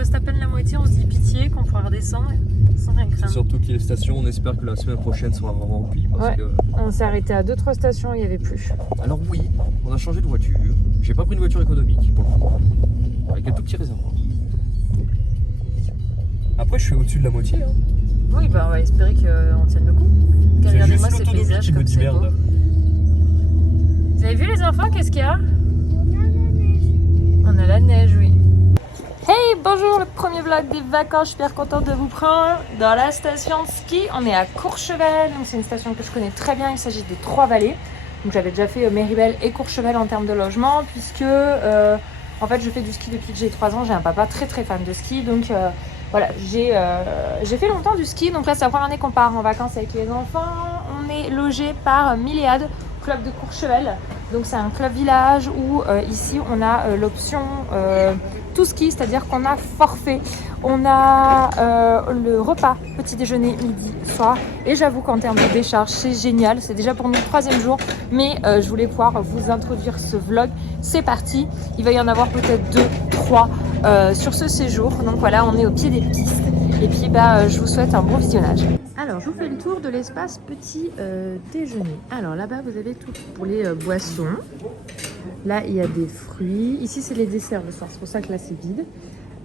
reste à peine la moitié, on se dit pitié qu'on pourra redescendre sans rien craindre. Surtout qu'il y a les stations, on espère que la semaine prochaine sera vraiment remplie. Parce que... On s'est arrêté à 2-3 stations, il n'y avait plus. Alors oui, on a changé de voiture. J'ai pas pris une voiture économique pour le coup. Avec un tout petit réservoir. Après, je suis au-dessus de la moitié. Hein. Oui, bah on va espérer qu'on tienne le coup. Regardez-moi ces paysages comme c'est beau. Vous avez vu les enfants, qu'est-ce qu'il y a? On a la neige, oui. Hey, bonjour, le premier vlog des vacances. Je suis super contente de vous prendre dans la station de ski. On est à Courchevel, donc c'est une station que je connais très bien. Il s'agit des Trois-Vallées. Donc j'avais déjà fait Méribel et Courchevel en termes de logement, puisque en fait je fais du ski depuis que j'ai 3 ans. J'ai un papa très fan de ski, donc voilà, j'ai fait longtemps du ski. Donc là c'est la première année qu'on part en vacances avec les enfants. On est logé par Milléade, club de Courchevel. Donc c'est un club village où ici on a l'option tout ski, c'est-à-dire qu'on a forfait. On a le repas, petit déjeuner, midi, soir. Et j'avoue qu'en termes de décharge, c'est génial. C'est déjà pour nous le 3e jour. Mais je voulais pouvoir vous introduire ce vlog. C'est parti. Il va y en avoir peut-être 2, 3 sur ce séjour. Donc voilà, on est au pied des pistes. Et puis je vous souhaite un bon visionnage. Alors, je vous fais le tour de l'espace petit déjeuner. Alors là-bas, vous avez tout pour les boissons. Là, il y a des fruits. Ici, c'est les desserts le soir. C'est pour ça que là, c'est vide.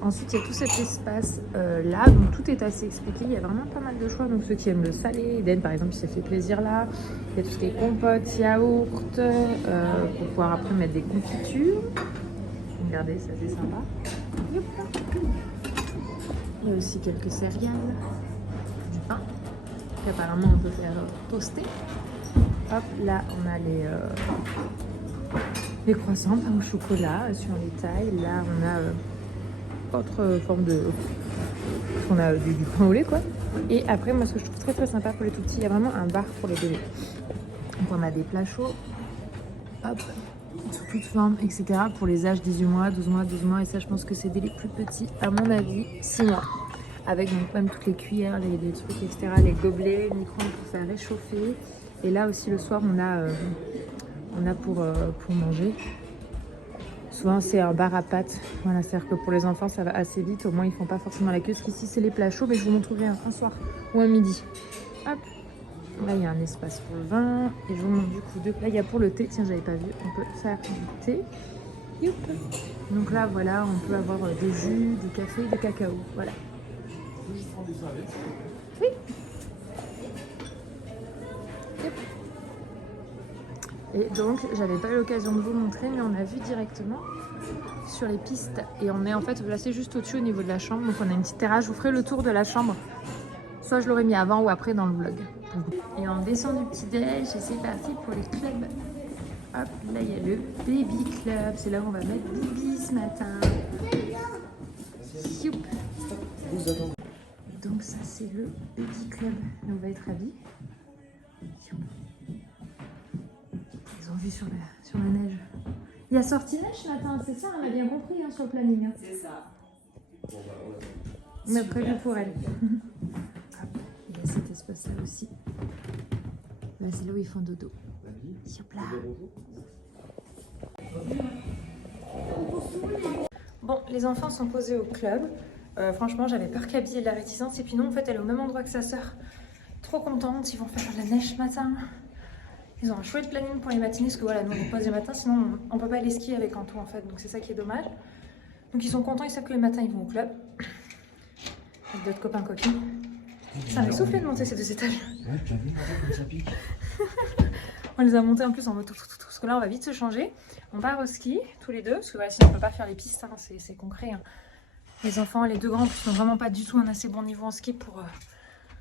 Ensuite, il y a tout cet espace là. Donc, tout est assez expliqué. Il y a vraiment pas mal de choix. Donc, ceux qui aiment le salé, Eden, par exemple, il s'est fait plaisir là. Il y a tout ce qui est compotes, yaourt, pour pouvoir après mettre des confitures. Regardez, ça, c'est sympa. Il y a aussi quelques céréales, du pain, qu'apparemment on peut faire toaster. Hop, là, on a les croissants, pain au chocolat, sur les tailles. Là, on a autre forme de... On a du pain au lait, quoi. Et après, moi, ce que je trouve très sympa pour les tout petits, il y a vraiment un bar pour les bébés. Donc, on a des plats chauds, hop, sous toute forme, etc. Pour les âges 18 mois, 12 mois, 12 mois. Et ça, je pense que c'est dès les plus petits, à mon avis, 6 mois. Avec donc même toutes les cuillères, les trucs, etc. Les gobelets, le micro-ondes pour faire réchauffer. Et là aussi, le soir, on a pour manger. Souvent, c'est un bar à pâtes. Voilà, c'est-à-dire que pour les enfants, ça va assez vite. Au moins, ils font pas forcément la queue. Parce qu'ici, c'est les plats chauds. Mais je vous montrerai un soir ou un midi. Hop. Là, il y a un espace pour le vin. Et je vous montre du coup deux. Là, il y a pour le thé. Tiens, j'avais pas vu. On peut faire du thé. Youp. Donc là, voilà, on peut avoir des jus, du café, du cacao. Voilà. Oui. Yep. Et donc, j'avais pas eu l'occasion de vous montrer, mais on a vu directement sur les pistes. Et on est en fait placé juste au-dessus au niveau de la chambre. Donc on a une petite terrasse. Je vous ferai le tour de la chambre. Soit je l'aurais mis avant ou après dans le vlog. Et on descend du petit déj et c'est parti pour les clubs. Hop, là il y a le baby club. C'est là où on va mettre Bibi ce matin. Youp. Donc ça c'est le baby club. Là on va être ravis. Ils ont vu sur la neige. Il y a sortie neige ce matin, c'est ça, on a bien compris hein, sur le planning. Hein. C'est ça. Mais prévu pour elle. Il y a cet espace là aussi. Là c'est là où ils font dodo. Hop là. Bon, les enfants sont posés au club. Franchement, j'avais peur qu'Abby ait de la réticence. Et puis non, en fait, elle est au même endroit que sa sœur. Trop contente. Ils vont faire de la neige ce matin. Ils ont un chouette planning pour les matinées. Parce que voilà, nous on pose les matins. Sinon, on peut pas aller skier avec Anto en fait. Donc c'est ça qui est dommage. Donc ils sont contents. Ils savent que les matins, ils vont au club. Avec d'autres copains, copines. Ça m'a soufflé de monter ces 2 étages. Ouais, tu as vu, comme ça pique. On les a montés en plus en mode tout. Parce que là, on va vite se changer. On part au ski, tous les deux. Parce que voilà, sinon, on peut pas faire les pistes. Hein, c'est concret. Hein. Les enfants, les 2 grands, n'ont vraiment pas du tout un assez bon niveau en ski pour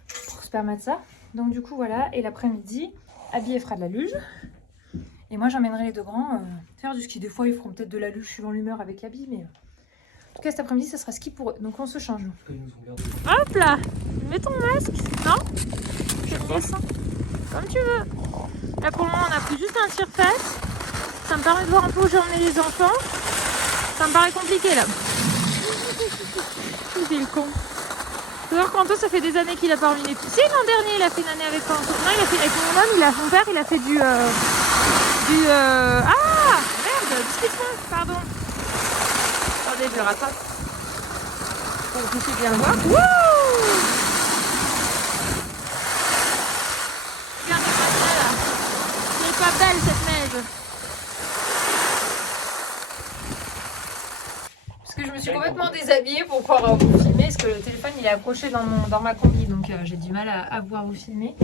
se permettre ça. Donc du coup, voilà. Et l'après-midi, Abby fera de la luge. Et moi, j'emmènerai les 2 grands faire du ski. Des fois, ils feront peut-être de la luge suivant l'humeur avec Abby. Mais en tout cas, cet après-midi, ça sera ski pour eux. Donc on se change. Hop là. Mets ton masque. Non, je descends. Comme tu veux. Là, pour le moment, on a pris juste un tire-tête. Ça me permet de voir un peu où j'ai emmené les enfants. Ça me paraît compliqué, là. Il est le con. Faut voir qu'Anto, ça fait des années qu'il a pas remis les pieds. Si, l'an dernier, il a fait une année avec Anto. Non, il a fait avec mon homme, mon père, il a fait du... Ah merde, discussion, pardon. Attendez, je le rattrape. pour que vous puissiez bien le voir. Wouh! Regardez-moi ça là. C'est pas belle cette neige. Parce que je me suis complètement déshabillée pour pouvoir vous filmer, parce que le téléphone il est accroché dans ma combi, donc j'ai du mal à pouvoir vous filmer.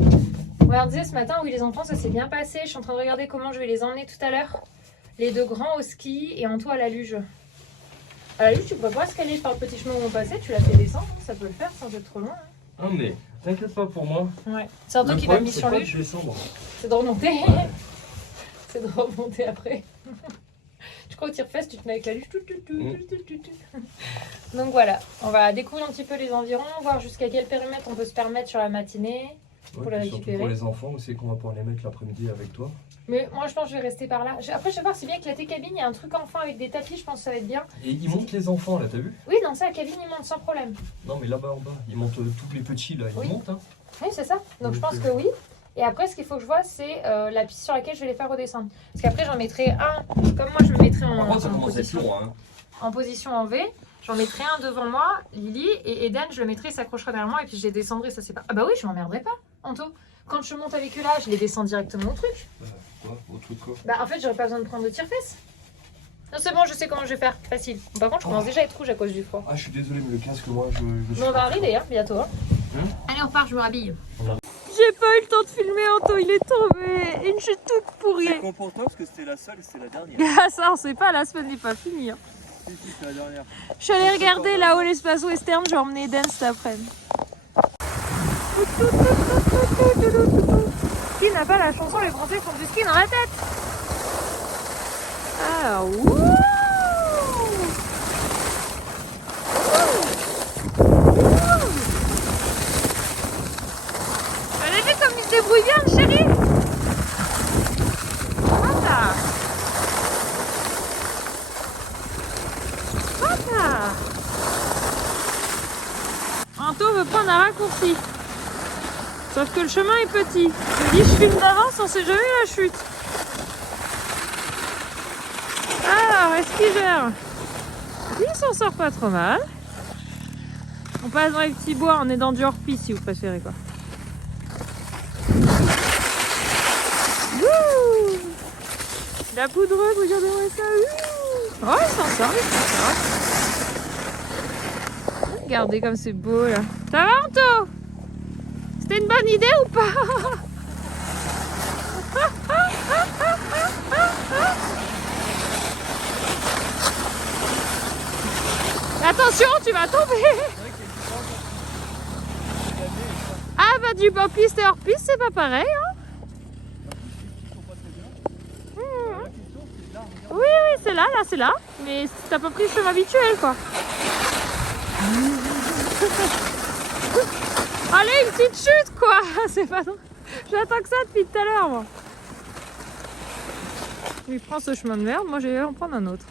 Regardez, ce matin, oui les enfants, ça s'est bien passé. Je suis en train de regarder comment je vais les emmener tout à l'heure. Les deux grands au ski et Anto à la luge. À la luge, tu pourrais pas escalader par le petit chemin où on passait, tu l'as fait descendre, ça peut le faire sans être trop loin. Hein. Ah mais t'inquiète pas pour moi. Ouais. C'est Anto qui m'a mis sur luge. C'est de remonter. C'est de remonter après. Je crois que tu refais, tu te mets avec la luge. Donc voilà, on va découvrir un petit peu les environs, voir jusqu'à quel périmètre on peut se permettre sur la matinée. Pour les récupérer. Pour les enfants aussi qu'on va pouvoir les mettre l'après-midi avec toi. Mais moi je pense que je vais rester par là. Après je vais voir si bien que la T-cabine, il y a un truc enfant avec des tapis, je pense que ça va être bien. Et ils montent les enfants là, t'as vu? Oui, dans ça la cabine ils montent sans problème. Non mais là-bas en bas, ils montent tous les petits là, ils montent hein. Oui c'est ça, donc je pense que oui. Et après ce qu'il faut que je vois c'est la piste sur laquelle je vais les faire redescendre. Parce qu'après j'en mettrai un, comme moi je me mettrai en position en V. J'en mettrai un devant moi, Lily, et Eden, je le mettrai, il s'accrochera derrière moi et puis je les descendrai, ça c'est pas... Ah bah oui, je m'emmerderai pas, Anto. Quand je monte avec eux là, je les descends directement au truc. Quoi? Au truc quoi? Bah en fait, j'aurais pas besoin de prendre de tire-fesses. Non c'est bon, je sais comment je vais faire, facile. Par contre, je commence déjà à être rouge à cause du froid. Ah je suis désolé, mais le casque, moi, je Mais on va arriver, hein, bientôt. Hein. Allez, on repart, je me rhabille. J'ai pas eu le temps de filmer, Anto, il est tombé. Une chute toute pourrie. Je suis content pour toi parce que c'était la seule et c'était la dernière. Ah ça, on sait pas, la semaine n'est pas finie. Hein. Si, c'est la dernière. Je suis allée regarder là-haut l'espace western, je vais emmener Eden cet après-midi. Qui n'a pas la chanson Les Français font du ski dans la tête? Ah, wouh! Vous avez vu comme il se débrouille bien, le chéri? Voilà. Voilà. Anto veut prendre un raccourci. Sauf que le chemin est petit. Je dis je filme d'avance, on sait jamais la chute. Alors, est-ce qu'il gère? Il s'en sort pas trop mal. On passe dans les petits bois, on est dans du hors-piste si vous préférez quoi. Wouh! La poudreuse, regardez-moi ça. Oh, il s'en sort, il s'en sort. Regardez comme c'est beau là. Ça va Anto? C'était une bonne idée ou pas? Attention, tu vas tomber. Ah bah du hors-piste et hors-piste, c'est pas pareil hein. Oui, c'est là, c'est là. Mais t'as pas pris le chemin habituel quoi. Allez, une petite chute quoi. C'est pas non. J'attends que ça depuis tout à l'heure moi. Il prend ce chemin de merde, moi je vais en prendre un autre.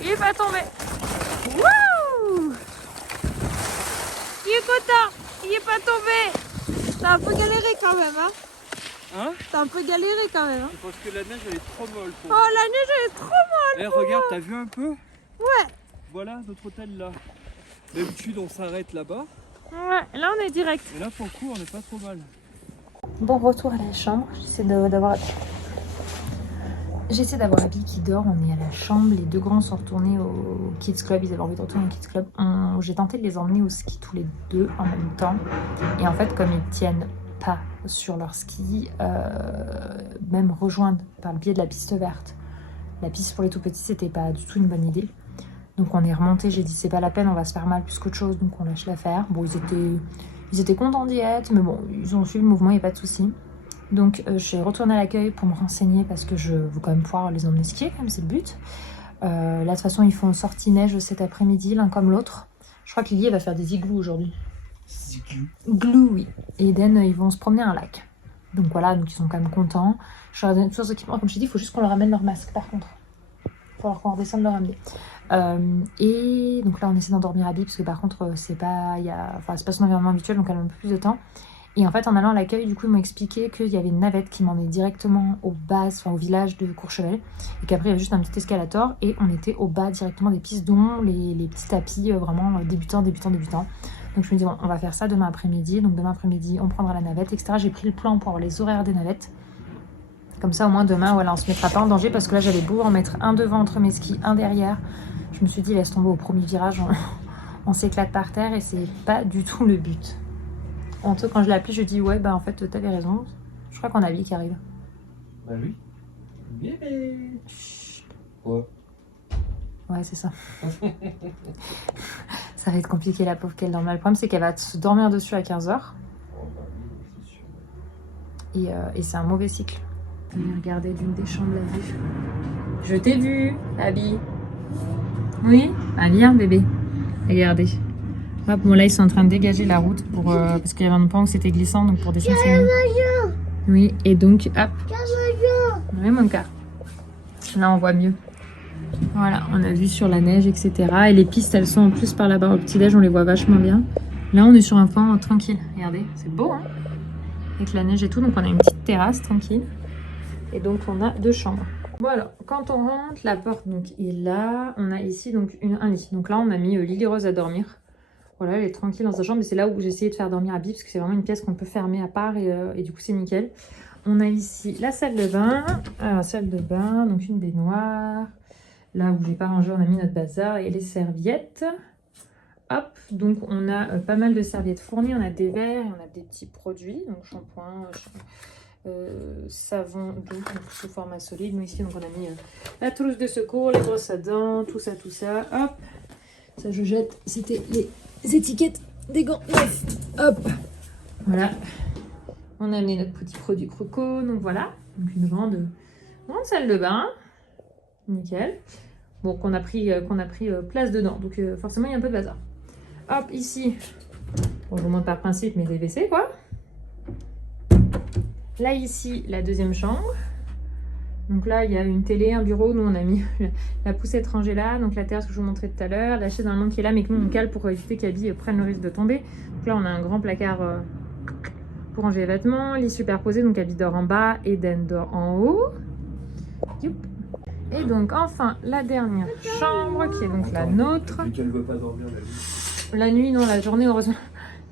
Il est pas tombé. Wouh! Il est content. Il est pas tombé. T'as un peu galéré quand même hein. Hein? T'as un peu galéré quand même hein. Parce que la neige elle est trop molle. Oh la neige elle est trop molle. Eh regarde, t'as vu un peu? Ouais. Voilà notre hôtel là. D'habitude on s'arrête là-bas. Ouais, là on est direct. Et là pour le coup on n'est pas trop mal. Bon retour à la chambre. J'essaie d'avoir Abby qui dort. On est à la chambre. Les deux grands sont retournés au Kids Club. Ils avaient envie de retourner au Kids Club. J'ai tenté de les emmener au ski tous les deux en même temps. Et en fait, comme ils tiennent pas sur leur ski, même rejoindre par le biais de la piste verte. La piste pour les tout petits, c'était pas du tout une bonne idée. Donc on est remonté. J'ai dit c'est pas la peine, on va se faire mal plus qu'autre chose. Donc on lâche l'affaire. Bon, ils étaient contents d'y être, mais bon, ils ont suivi le mouvement, il n'y a pas de souci. Donc j'ai retourné à l'accueil pour me renseigner parce que je veux quand même pouvoir les emmener skier, comme c'est le but. Là, de toute façon, ils font sortie neige cet après-midi, l'un comme l'autre. Je crois que Lily va faire des igloos aujourd'hui. Glou, oui. Et Eden, ils vont se promener à un lac. Donc voilà, donc ils sont quand même contents. Je leur ai donné tous leurs équipements. Comme je t'ai dit, il faut juste qu'on leur amène leur masque par contre. Il va falloir qu'on redescende leur ramener. Et donc là, on essaie d'endormir Abby parce que par contre, c'est pas son environnement habituel, donc elle a un peu plus de temps. Et en fait, en allant à l'accueil, du coup, ils m'ont expliqué qu'il y avait une navette qui m'emmenait directement au village de Courchevel. Et qu'après, il y avait juste un petit escalator. Et on était au bas directement des pistes, dont les petits tapis vraiment débutants. Donc je me dis, bon, on va faire ça demain après-midi. Donc demain après-midi, on prendra la navette, etc. J'ai pris le plan pour avoir les horaires des navettes. Comme ça, au moins demain, voilà, on se mettra pas en danger. Parce que là, j'avais beau en mettre un devant entre mes skis, un derrière. Je me suis dit, laisse tomber au premier virage, on s'éclate par terre. Et c'est pas du tout le but. En tout cas, quand je l'ai appelé, je dis, ouais, bah en fait, t'avais raison. Je crois qu'on a Abby qui arrive. Bah oui. Bébé. Quoi? Ouais, c'est ça. Ça va être compliqué, la pauvre, qu'elle dorme. Le problème, c'est qu'elle va se dormir dessus à 15h. Oh, bah oui, c'est sûr. Et c'est un mauvais cycle. Venez regarder d'une des chambres la vue. Je t'ai vu, Abby. Oui? Ah, viens, bébé. Regardez. Hop, bon, là, ils sont en train de dégager la route pour, parce qu'il y avait un moment où c'était glissant, donc pour descendre. Oui, et donc, hop. Oui, mon cœur. Là, on voit mieux. Voilà, on a vu sur la neige, etc. Et les pistes, elles sont en plus par là-bas au petit-déj, on les voit vachement bien. Là, on est sur un point tranquille. Regardez, c'est beau, hein? Avec la neige et tout, donc on a une petite terrasse tranquille. Et donc, on a 2 chambres. Voilà, quand on rentre, la porte donc est là. On a ici donc un lit. Donc là, on a mis Lily Rose à dormir. Voilà, elle est tranquille dans sa chambre. Et c'est là où j'ai essayé de faire dormir Abby, parce que c'est vraiment une pièce qu'on peut fermer à part. Et du coup, c'est nickel. On a ici la salle de bain. Alors, salle de bain, donc une baignoire. Là où j'ai pas rangé, on a mis notre bazar et les serviettes. Hop, donc on a pas mal de serviettes fournies. On a des verres, on a des petits produits. Donc shampoing, savon doux sous format solide. Nous ici, donc on a mis la trousse de secours, les brosses à dents, tout ça. Hop, ça je jette. C'était les étiquettes des gants neufs. Hop, voilà. On a amené notre petit produit croco. Donc voilà, donc une grande salle de bain. Nickel. Bon, qu'on a pris place dedans. Donc forcément, il y a un peu de bazar. Hop, ici. Bon, je vous montre par principe, mais des WC, quoi. Là, ici, la deuxième chambre. Donc là, il y a une télé, un bureau. Nous, on a mis la poussette rangée là. Donc la terrasse que je vous montrais tout à l'heure. La chaise normalement qui est là, mais que nous, on cale pour éviter qu'Abby prenne le risque de tomber. Donc là, on a un grand placard pour ranger les vêtements. Lit superposé. Donc Abby dort en bas et Dan dort en haut. Youp. Et donc, enfin, la dernière chambre, qui est donc la nôtre. Vu qu'elle ne veut pas dormir la nuit. La nuit, non, la journée, heureusement.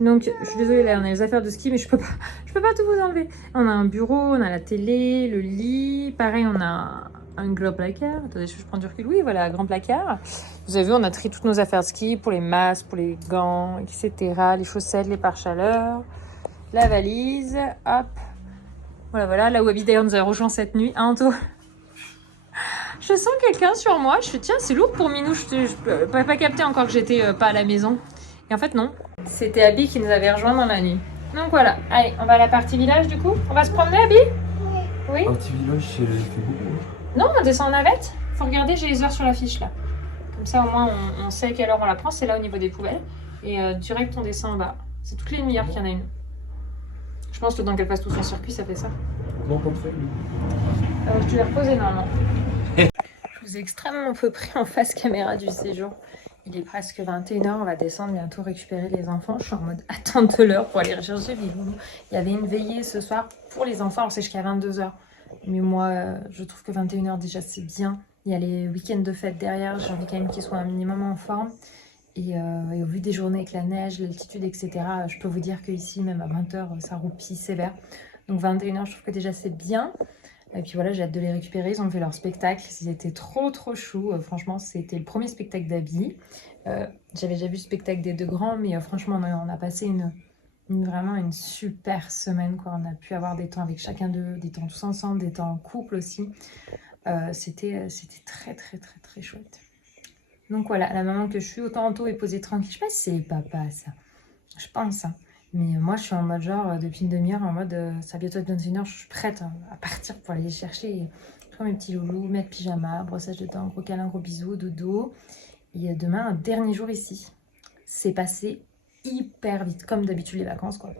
Donc, je suis désolée, là, on a les affaires de ski, mais je peux pas tout vous enlever. On a un bureau, on a la télé, le lit. Pareil, on a un grand placard. Attendez, je prends du recul. Oui, voilà, grand placard. Vous avez vu, on a trié toutes nos affaires de ski, pour les masques, pour les gants, etc. Les chaussettes, les pare-chaleurs, la valise. Hop. Voilà. Là où Abby, d'ailleurs, nous a rejoint cette nuit. Hein, Anto? Je sens quelqu'un sur moi. Je fais, tiens, c'est lourd pour Minou. Je peux pas capter encore que j'étais pas à la maison. Et en fait, non. C'était Abby qui nous avait rejoint dans la nuit. Donc voilà. Allez, on va à la partie village du coup. On va se promener, Abby? Oui. Partie village, c'est beaucoup. Non, on descend en navette. Faut regarder, j'ai les heures sur la fiche là. Comme ça, au moins, on sait à quelle heure on la prend. C'est là au niveau des poubelles. Et direct, on descend en bas. C'est toutes les demi-heures qu'il y en a une. Je pense que dans qu'elle passe tout son circuit, ça fait ça. Comment on fait, lui? Je te l'ai reposé normalement. Je vous ai extrêmement peu pris en face caméra du séjour. Il est presque 21h, on va descendre bientôt récupérer les enfants. Je suis en mode attente de l'heure pour aller rechercher Bilou. Il y avait une veillée ce soir pour les enfants, alors c'est jusqu'à 22h. Mais moi, je trouve que 21h déjà c'est bien. Il y a les week-ends de fête derrière, j'ai envie quand même qu'ils soient un minimum en forme. Et au vu des journées avec la neige, l'altitude, etc., je peux vous dire qu'ici, même à 20h, ça roupille sévère. Donc 21h, je trouve que déjà c'est bien. Et puis voilà, j'ai hâte de les récupérer. Ils ont fait leur spectacle. Ils étaient trop chou. Franchement, c'était le premier spectacle d'Abby. J'avais déjà vu le spectacle des 2 grands, mais franchement, on a passé vraiment une super semaine, quoi. On a pu avoir des temps avec chacun d'eux, des temps tous ensemble, des temps en couple aussi. C'était très chouette. Donc voilà, la maman que je suis, autant Anto est posée tranquille. Je sais pas si c'est papa, ça. Je pense, hein. Mais moi, je suis en mode genre, depuis une demi-heure, en mode, ça bientôt être 21h, je suis prête à partir pour aller les chercher. Je prends mes petits loulous, mettre pyjama, brossage de dents, gros câlin, gros bisous, dodo. Et demain, un dernier jour ici. C'est passé hyper vite, comme d'habitude les vacances, quoi.